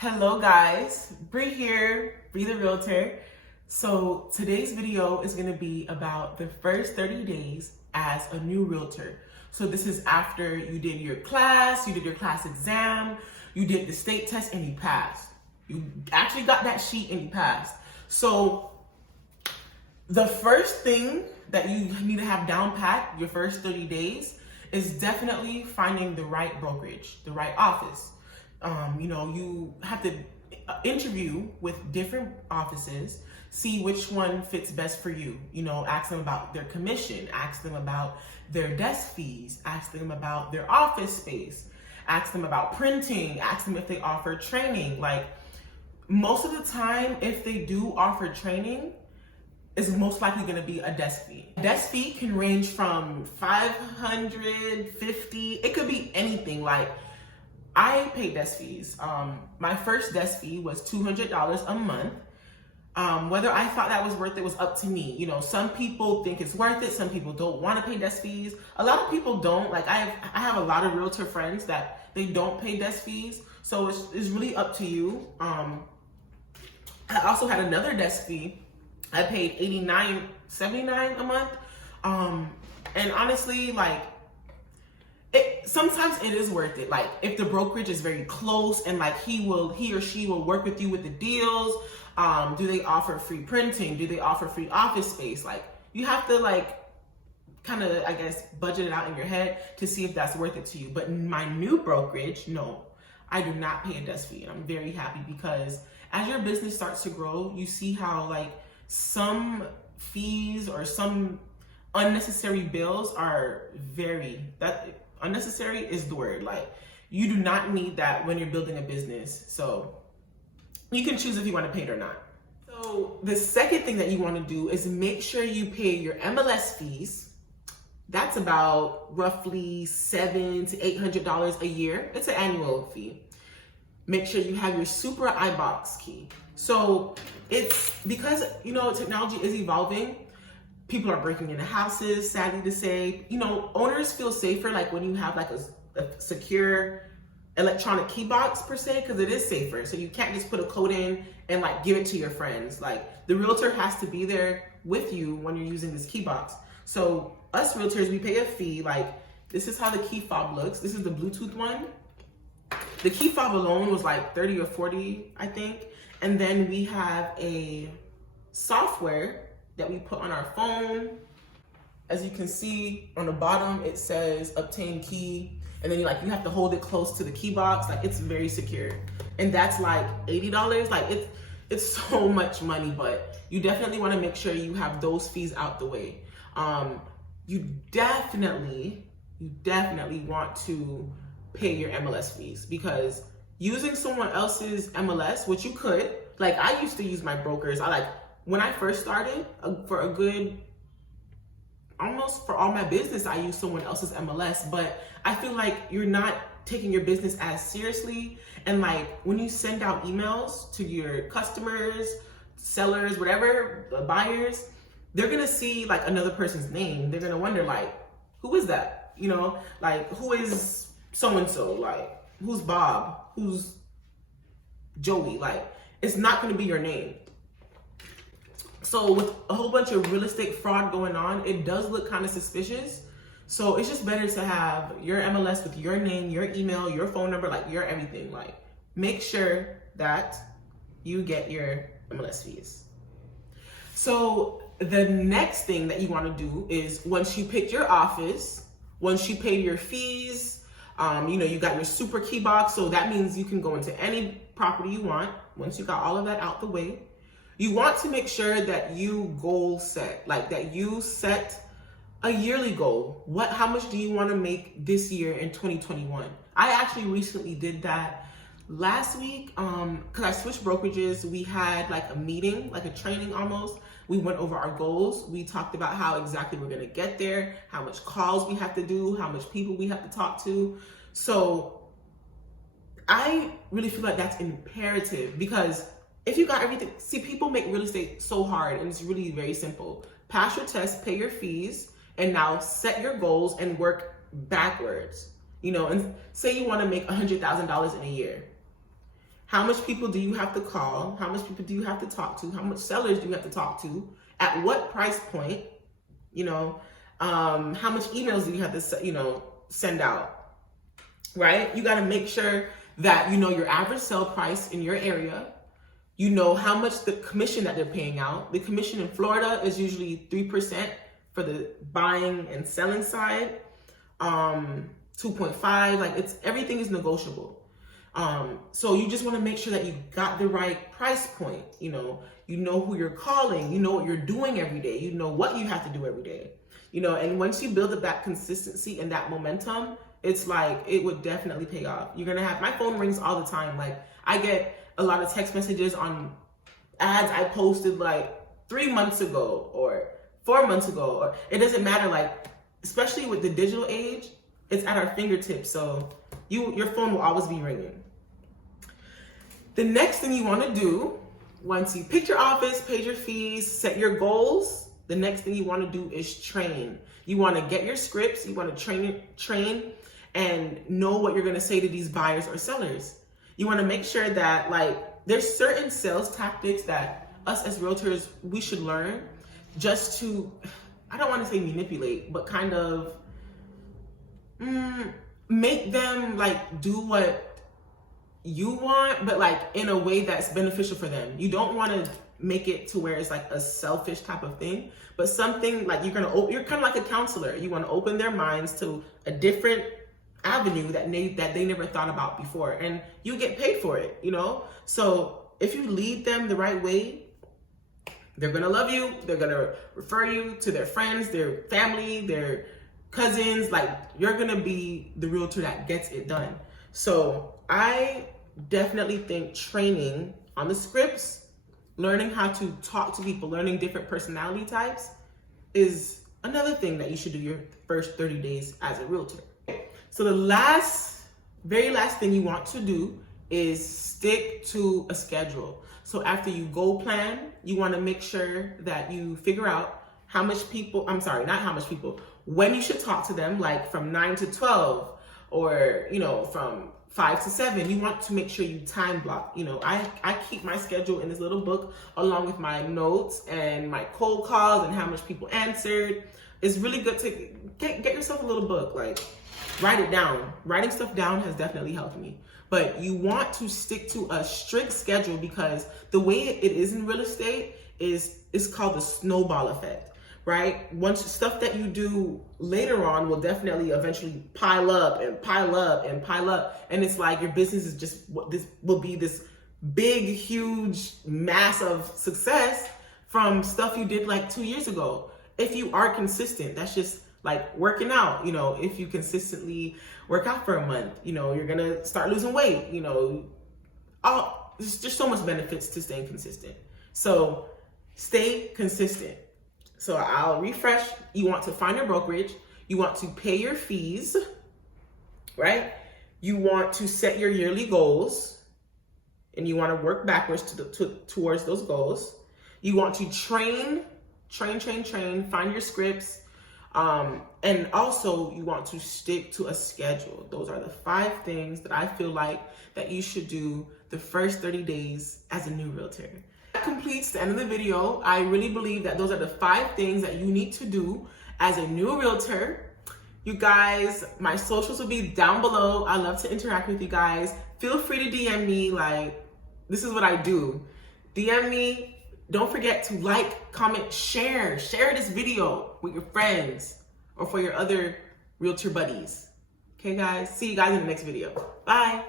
Hello guys, Bri here, Bri the Realtor. So today's video is gonna be about the first 30 days as a new realtor. So this is after you did your class, you did your class exam, you did the state test and you passed. You actually got that sheet and you passed. So the first thing that you need to have down pat your first 30 days is definitely finding the right brokerage, the right office. You have to interview with different offices, see which one fits best for you. Ask them about their commission, ask them about their desk fees, ask them about their office space, ask them about printing, ask them if they offer training. Like most of the time, if they do offer training, it's most likely going to be a desk fee. Desk fee can range from $500, $50, it could be anything. Like I paid desk fees. My first desk fee was $200 a month. Whether I thought that was worth it was up to me. Some people think it's worth it. Some people don't want to pay desk fees. A lot of people don't. Like I have a lot of realtor friends that they don't pay desk fees. So it's really up to you. I also had another desk fee. I paid $89, $79 a month. And honestly, like, sometimes it is worth it. Like if the brokerage is very close and like he or she will work with you with the deals. Do they offer free printing? Do they offer free office space? Like you have to kind of, I guess, budget it out in your head to see if that's worth it to you. But in my new brokerage, no, I do not pay a desk fee. And I'm very happy because as your business starts to grow, you see how like some fees or some unnecessary bills are unnecessary is the word. Like you do not need that when you're building a business. So you can choose if you want to pay it or not. So the second thing that you want to do is make sure you pay your MLS fees. That's about roughly $700 to $800 a year. It's an annual fee. Make sure you have your super iBox key. So it's because, technology is evolving. People are breaking into houses, sadly to say. Owners feel safer like when you have like a secure electronic key box per se, because it is safer. So you can't just put a code in and like give it to your friends. Like the realtor has to be there with you when you're using this key box. So us realtors, we pay a fee. Like this is how the key fob looks. This is the Bluetooth one. The key fob alone was like 30 or 40, I think. And then we have a software that we put on our phone. As you can see on the bottom, it says obtain key. And then you have to hold it close to the key box. Like it's very secure. And that's like $80. Like it's so much money, but you definitely want to make sure you have those fees out the way. You definitely want to pay your MLS fees, because using someone else's MLS, which you could, like I used to use my brokers. When I first started, almost for all my business, I use someone else's MLS, but I feel like you're not taking your business as seriously. And like when you send out emails to your customers, sellers, whatever, buyers, they're gonna see like another person's name. They're gonna wonder like, who is that? Like who is so-and-so? Like who's Bob? Who's Joey? Like it's not gonna be your name. So with a whole bunch of real estate fraud going on, it does look kind of suspicious. So it's just better to have your MLS with your name, your email, your phone number, like your everything. Like make sure that you get your MLS fees. So the next thing that you want to do is once you pick your office, once you pay your fees, you got your super key box. So that means you can go into any property you want. Once you got all of that out the way, you want to make sure that you goal set, like that you set a yearly goal. How much do you want to make this year in 2021? I actually recently did that last week because I switched brokerages. We had like a meeting, like a training almost. We went over our goals. We talked about how exactly we're going to get there, how much calls we have to do, how much people we have to talk to. So I really feel like that's imperative, because if you got everything, see, people make real estate so hard, and it's really very simple. Pass your test, pay your fees, and now set your goals and work backwards. And say you want to make $100,000 in a year. How much people do you have to call? How much people do you have to talk to? How much sellers do you have to talk to? At what price point? How much emails do you have to, send out, right? You got to make sure that you know your average sale price in your area. You know how much the commission that they're paying out. The commission in Florida is usually 3% for the buying and selling side. 2.5, like everything is negotiable. So you just want to make sure that you got the right price point. You know who you're calling, you know what you're doing every day, you know what you have to do every day, and once you build up that consistency and that momentum, it's like, it would definitely pay off. You're going to have, my phone rings all the time. Like, I get a lot of text messages on ads I posted like 3 months ago or 4 months ago, or it doesn't matter. Like, especially with the digital age, it's at our fingertips. So your phone will always be ringing. The next thing you want to do, once you pick your office, paid your fees, set your goals, the next thing you want to do is train. You want to get your scripts. You want to train and know what you're going to say to these buyers or sellers. You want to make sure that, like, there's certain sales tactics that us as realtors, we should learn just to, I don't want to say manipulate, but kind of make them like do what you want, but like in a way that's beneficial for them. You don't want to make it to where it's like a selfish type of thing, but something like you're kind of like a counselor. You want to open their minds to a different avenue that they never thought about before, and you get paid for it, So if you lead them the right way, they're gonna love you. They're gonna refer you to their friends, their family, their cousins. Like, you're gonna be the realtor that gets it done. So I definitely think training on the scripts, learning how to talk to people, learning different personality types is another thing that you should do your first 30 days as a realtor. So the very last thing you want to do is stick to a schedule. So after you goal plan, you want to make sure that you figure out when you should talk to them, like from 9 to 12 or, from 5 to 7. You want to make sure you time block. I keep my schedule in this little book along with my notes and my cold calls and how much people answered. It's really good to get yourself a little book, like write it down. Writing stuff down has definitely helped me. But you want to stick to a strict schedule, because the way it is in real estate is called the snowball effect, right? Once stuff that you do later on will definitely eventually pile up and pile up and pile up. And it's like your business is this will be this big, huge mass of success from stuff you did like 2 years ago. If you are consistent, that's just like working out. If you consistently work out for a month, you're gonna start losing weight. There's just so much benefits to staying consistent. So stay consistent. So I'll refresh. You want to find your brokerage. You want to pay your fees, right? You want to set your yearly goals, and you want to work backwards towards those goals. You want to train, find your scripts. And also you want to stick to a schedule. Those are the 5 things that I feel like that you should do the first 30 days as a new realtor. That completes the end of the video. I really believe that those are the 5 things that you need to do as a new realtor. You guys, my socials will be down below. I love to interact with you guys. Feel free to DM me. Like, this is what I do. DM me. Don't forget to like, comment, share this video with your friends or for your other realtor buddies. Okay, guys? See you guys in the next video. Bye.